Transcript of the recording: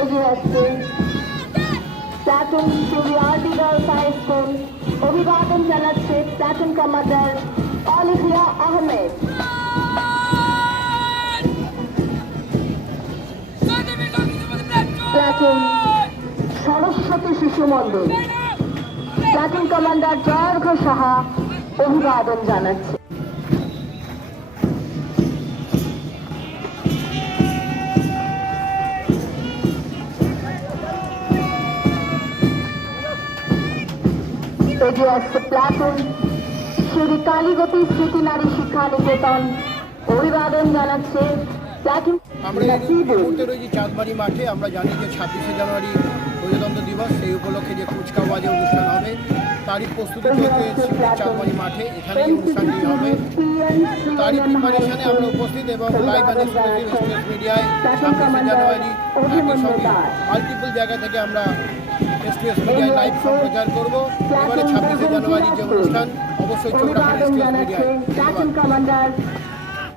এগিয়ে আসছে platoon two B R D girls high school অভিবাদন জানাচ্ছে platoon commander Olivia Ahmed platoon Saraswati শিশু মন্দির প্লাটুন কমান্ডার জয়ার্ঘ সাহা অভিবাদন জানাচ্ছে এগিয়ে আসছে প্লাটুন শ্রী কালীগতি স্মৃতি নারী শিক্ষা নিকেতন অভিবাদন জানাচ্ছে আমরা এই মুহূর্তে রয়েছি চাঁদবাড়ি মাঠে। আমরা জানি যে ছাব্বিশে জানুয়ারি প্রজাতন্ত্র দিবস সেই উপলক্ষে যে কুচকাওয়াজে অনুষ্ঠান হবে তারই প্রস্তুতি শিবির চাঁদবাড়ি মাঠে। এখানে অনুষ্ঠানটি হবে। তারই প্রিপারেশনে আমরা উপস্থিত এবং লাইভ মিডিয়ায় ছাব্বিশে জানুয়ারি মাল্টিপল জায়গা থেকে আমরা এক্সপ্রেস মিডিয়ায় লাইভ সম্প্রচার করব। এবারে ছাব্বিশে জানুয়ারি যে অনুষ্ঠান অবশ্যই চোখ কমান্ডার